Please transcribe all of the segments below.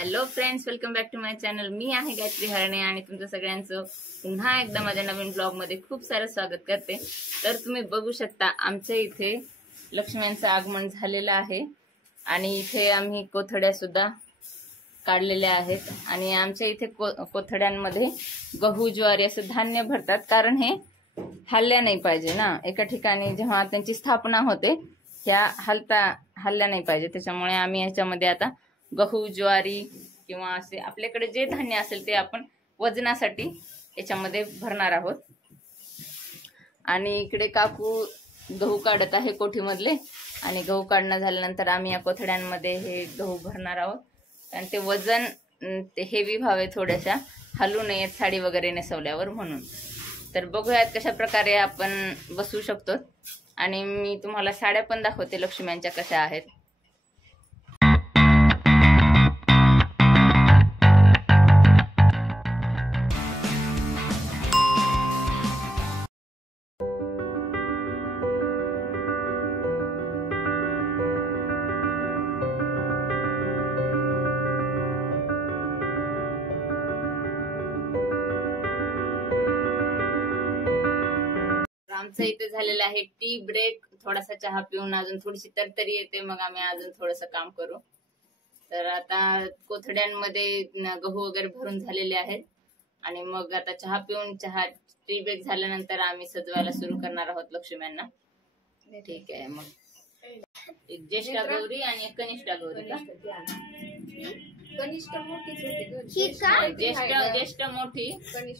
Hello friends, welcome back to my channel. मी आहे गायत्री हरणे आणि तुमचं सगळ्यांचं पुन्हा एकदा माझ्या नवीन ब्लॉग मध्ये खूप सारं स्वागत करते. तर तुम्ही बघू शकता आमच्या इथे लक्ष्म्यांचं आगमन झालेलं आहे आणि इथे आम्ही कोथड्या सुद्धा काढलेल्या आहेत आणि आमच्या इथे कोथड्यांमध्ये गहू ज्वारी असं धान्य भरतात, कारण हे हल्ल्या नाही पाहिजे ना. एका ठिकाणी जेव्हा त्यांची स्थापना होते ह्या हल्ल्या नाही पाहिजे, त्याच्यामुळे आम्ही ह्याच्यामध्ये आता गहू ज्वारी किंवा असे आपल्याकडे जे धान्य असेल ते आपण वजनासाठी याच्यामध्ये भरणार आहोत. आणि इकडे काकू गहू काढत आहे कोठीमधले आणि गहू काढणं झाल्यानंतर आम्ही या कोथड्यांमध्ये हे गहू भरणार आहोत. आणि ते वजन ते हेवी व्हावे, थोड्याशा हलू नयेत साडी वगैरे नेसवल्यावर म्हणून. तर बघूयात कशा प्रकारे आपण बसवू शकतो. आणि मी तुम्हाला साड्या पण दाखवते लक्ष्म्यांच्या कशा आहेत. आमचं इथे झालेलं आहे टी ब्रेक. थोडासा चहा पिऊन अजून थोडीशी तरतरी येते, मग आम्ही अजून थोडस काम करू. तर आता कोथड्यांमध्ये गहू वगैरे भरून झालेले आहेत आणि मग आता चहा पिऊन टी ब्रेक झाल्यानंतर आम्ही सजवायला सुरू करणार आहोत लक्ष्म्यांना. ठीक आहे. मग एक ज्येष्ठा गौरी आणि एक कनिष्ठा गौरी का? कनिष्ठ मोठीच ज्येष्ठ मोठी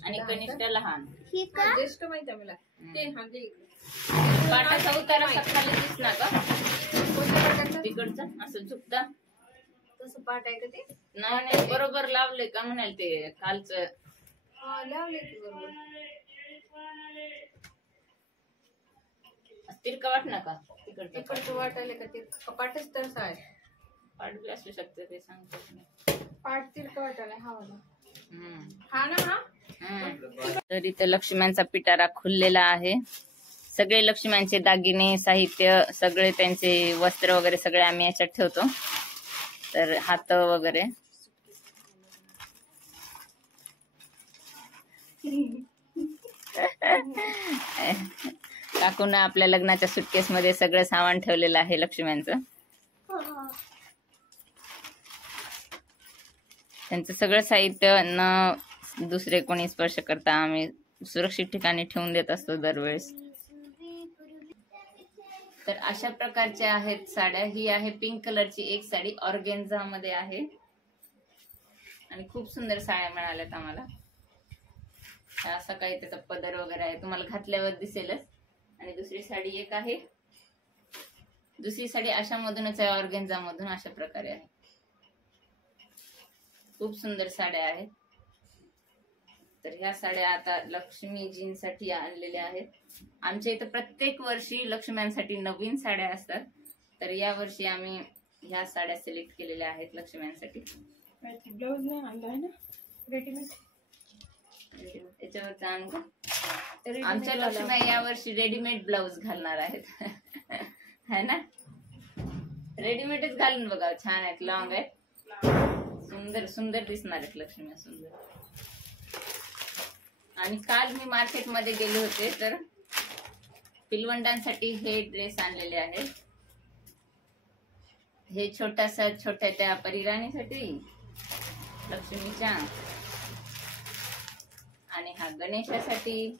आणि कनिष्ठ लहान. ज्येष्ठ माहिती मला पाटाचा उतारा खाली दिसणार का तिकडचा असं झुकता तसं पाट आहे का ते? नाही बरोबर लावले का म्हणाल ते कालचं लावले की बरोबर. तिरका वाटणार का तिकडचं वाटायला का ते पाटच तसं आहे? पाट बी असू शकते, ते सांगतो. पाट तिरका वाटायला हवा हा ना. हा तर इथं लक्ष्म्यांचा पिटारा खुललेला आहे. सगळे लक्ष्म्यांचे दागिने साहित्य सगळे त्यांचे वस्त्र वगैरे सगळे आम्ही याच्यात ठेवतो. तर हात वगैरे काकून आपल्या लग्नाच्या सुटकेस मध्ये सगळं सामान ठेवलेलं आहे लक्ष्म्यांचं. त्यांचं सगळं साहित्य न दुसरे कोणी स्पर्श करता आम्ही सुरक्षित ठिकाणी ठेवून देत असतो दरवेळेस. तर अशा प्रकारच्या आहेत साड्या. ही आहे पिंक कलरची एक साडी, ऑर्गेन्झा मध्ये आहे आणि खूप सुंदर साड्या मिळाल्यात आम्हाला. असं काही त्याचा पदर वगैरे आहे, तुम्हाला घातल्यावर दिसेलच. आणि दुसरी साडी एक आहे, दुसरी साडी अशा मधूनच आहे, ऑर्गेन्झा मधून अशा प्रकारे आहे. खूप सुंदर साड्या आहेत. तर ह्या साड्या आता लक्ष्मीजींसाठी आणलेल्या आहेत. आमच्या इथं प्रत्येक वर्षी लक्ष्म्यांसाठी नवीन साड्या असतात, तर या वर्षी आम्ही ह्या साड्या सिलेक्ट केलेल्या आहेत लक्ष्म्यांसाठी. ब्लाऊज नाही आणला आहे ना रेडीमेड? त्याच्यावरचा आणू. आमच्या लक्ष्म्या या वर्षी रेडीमेड ब्लाऊज घालणार आहेत. है ना, रेडीमेडच घालून बघा, छान आहेत, लॉंग आहेत, सुंदर सुंदर दिसणार आहेत लक्ष्म्या, सुंदर. आणि काल मी मार्केट मध्ये गेले होते तर पिलवंडांसाठी हे ड्रेस आणलेले आहेत. हे छोट्या त्या परिराणीसाठी लक्ष्मीच्या, आणि हा गणेशासाठी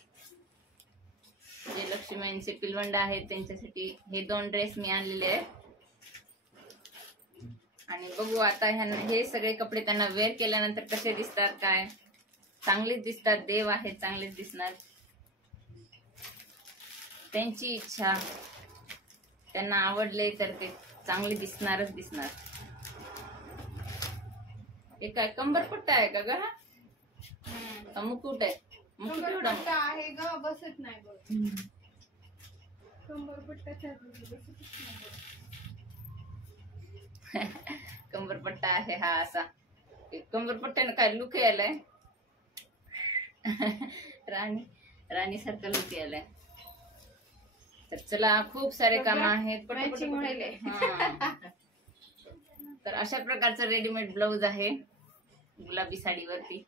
जे लक्ष्मीचे पिलवंड आहेत त्यांच्यासाठी हे 2 ड्रेस मी आणलेले आहेत. आणि बघू आता हे सगळे कपडे त्यांना वेअर केल्यानंतर कसे दिसतात. काय चांगलेच दिसतात, देव आहेत चांगलेच दिसणार. त्यांची इच्छा, त्यांना आवडले तर ते चांगले दिसणारच दिसणार. हे काय कंबरपट्टा आहे का ग? हा मुकुट आहे. मुकुट आहे ग, बसत नाही बघ. कंबरपट्टा कंबरपट्टा आहे हा असा. कंबरपट्ट्यानं काय लुक यायलाय, राणी सारखा लुक यायलाय. तर चला, खूप सारे काम आहेत. तर अशा प्रकारचं रेडीमेड ब्लाऊज आहे गुलाबी साडीवरती.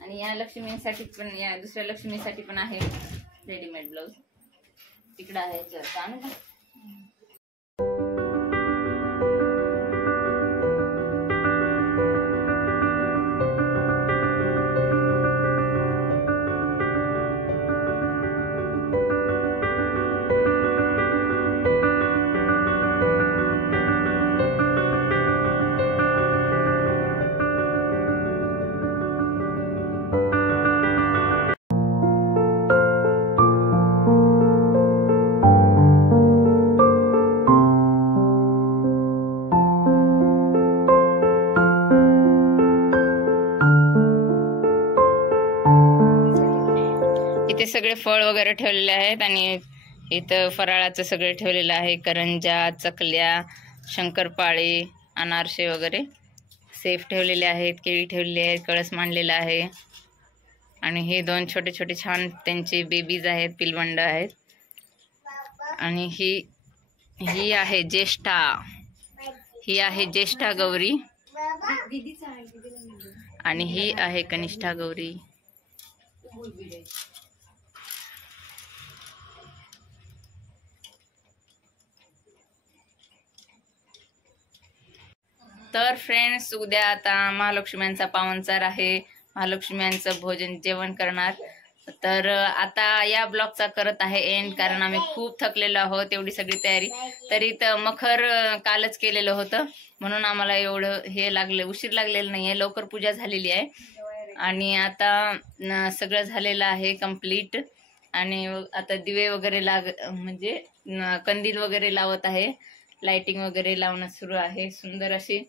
आणि या लक्ष्मीसाठी पण, या दुसऱ्या लक्ष्मीसाठी पण आहे रेडीमेड ब्लाऊज. तिकडं आहे का? इथे सगळे फळ वगैरे ठेवलेले आहेत आणि इथं फराळाचं सगळे ठेवलेलं आहे. करंजा, चकल्या, शंकरपाळे, अनारसे वगैरे सेफ ठेवलेले आहेत. केळी ठेवलेली आहेत, कळस मांडलेला आहे. आणि हे 2 छोटे छोटे छान त्यांचे बेबीज आहेत, पिलवंड आहेत. आणि ही आहे ज्येष्ठा, ही आहे ज्येष्ठा गौरी आणि ही आहे कनिष्ठा गौरी. तर फ्रेंड्स, उद्या आता महालक्ष्म्यांचा पावणचार आहे. महालक्ष्म्यांचं भोजन जेवण करणार. तर आता या ब्लॉगचा करत आहे एंड, कारण आम्ही खूप थकलेलो आहोत. एवढी सगळी तयारी, तरी तर मखर कालच केलेलं होतं म्हणून आम्हाला एवढं हे लागलं, उशीर लागलेला नाहीये. लवकर पूजा झालेली आहे आणि आता सगळं झालेलं आहे कंप्लीट. आणि आता दिवे वगैरे म्हणजे कंदील वगैरे लावत आहे. लाइटिंग वगैरे लावणं सुरू आहे. सुंदर अशी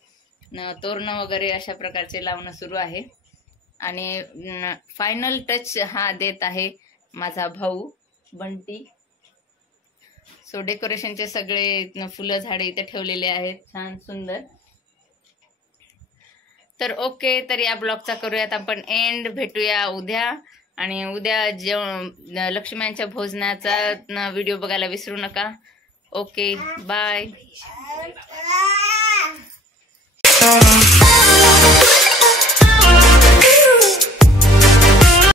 तोरणं वगैरे अशा प्रकारचे लावणं सुरू आहे. आणि फायनल टच हा देत आहे माझा भाऊ बंटी. सो डेकोरेशनचे सगळे फुलं झाडे इथे ठेवलेले आहेत, छान सुंदर. तर ओके, तर या ब्लॉगचा करूयात आपण एंड. भेटूया उद्या. आणि उद्या लक्ष्म्यांच्या भोजनाचा व्हिडिओ बघायला विसरू नका. Okay, bye.